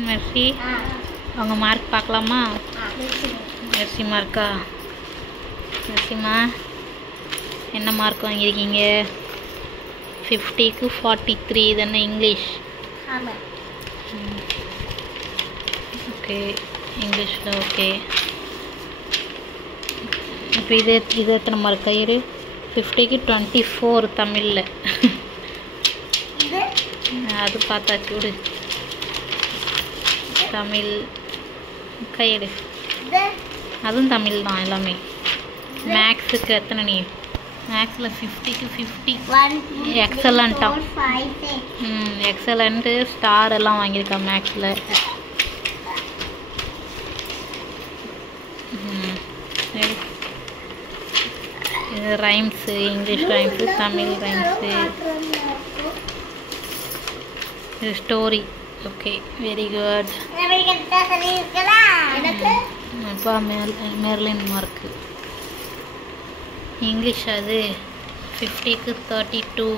Mercy அவங்க mark பார்க்கலாமா? Mercy மார்க்கா? மெர்சிமா என்ன மார்க் வாங்கியிருக்கீங்க? 50க்கு 43. இது என்ன இங்கிலீஷ்? ஓகே, இங்கிலீஷில் ஓகே. இப்போ இது எத்தனை மார்க் கயிறு? 50க்கு 24 தமிழில். அது பார்த்தாச்சு விடு. தமிழ் கையெடு, அதுவும் தமிழ் தான் எல்லாமே. மேக்ஸுக்கு எத்தனை நீ? மேக்ஸில் 50க்கு 50. எக்ஸலண்ட்டா? எக்ஸலண்ட்டு ஸ்டார் எல்லாம் வாங்கியிருக்கா மேக்ஸில். சரி, இது rhymes, English rhymes, Tamil rhymes, இது ஸ்டோரி. Okay, very good. அப்பா மெர்லின் மார்க்கு. இங்கிலீஷ் அது 50க்கு 32.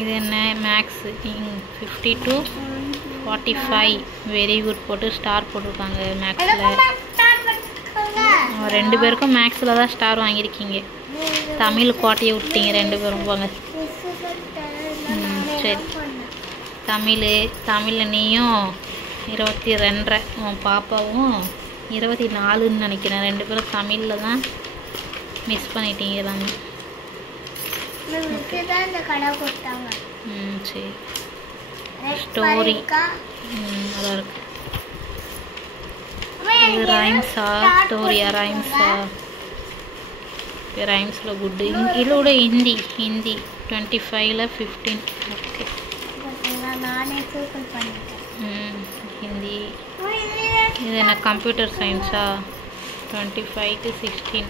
இது என்ன? மேக்ஸு 52 45. வெரி குட் போட்டு ஸ்டார் போட்டிருக்காங்க மேக்ஸில். ரெண்டு பேருக்கும் மேக்ஸில் தான் ஸ்டார் வாங்கியிருக்கீங்க. தமிழ் கோட்டையை விட்டீங்க ரெண்டு பேரும் போங்க. சரி, தமிழில் நீயும் 22, உன் பாப்பாவும் 24ன்னு நினைக்கிறேன். ரெண்டு பேரும் தமிழில் தான் மிஸ் பண்ணிட்டீங்க எல்லாமே. சரி, ஸ்டோரி நல்லா இருக்கு. இது ரைம்ஸா ஸ்டோரியா? ரைம்ஸா? ரைம்ஸில் குட்டு. இதோட ஹிந்தி 25ல் 15. ஓகே, ஹிந்தி. இது என்ன கம்ப்யூட்டர் சயின்ஸா? 25க்கு 16.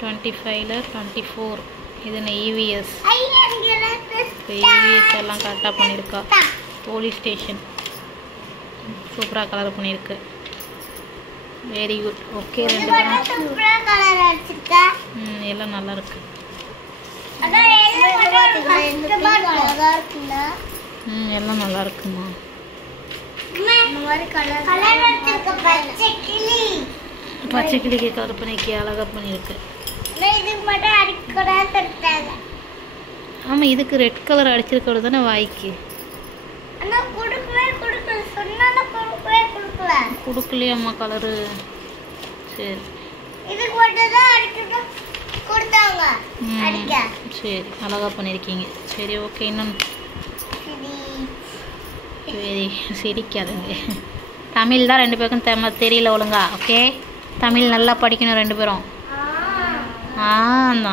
25ல் 24. இது என்ன EVS? EVS எல்லாம் கரெக்டாக பண்ணியிருக்கா. போலீஸ் ஸ்டேஷன் சூப்பராக கலர் பண்ணியிருக்கு. Very good. ஓகே, ரெண்டு பேரும் எல்லாம் நல்லா இருக்கு. எல்லாம் நல்லா இருக்குமா? பச்சை கிளிக்கு கலர் பண்ணிக்க அழகா பண்ணியிருக்கு. ஆமாம், இதுக்கு ரெட் கலர் அடிச்சிருக்கிறது தானே வாய்க்கு. கொடுக்கலையாம்மா கலரு? சரி சரி, அழகா பண்ணியிருக்கீங்க. சரி, ஓகே. இன்னும் சரி, சிரிக்காதுங்க. தமிழ் தான் ரெண்டு பேருக்கும் தெரியல ஒழுங்கா. ஓகே, தமிழ் நல்லா படிக்கணும் ரெண்டு பேரும். தான்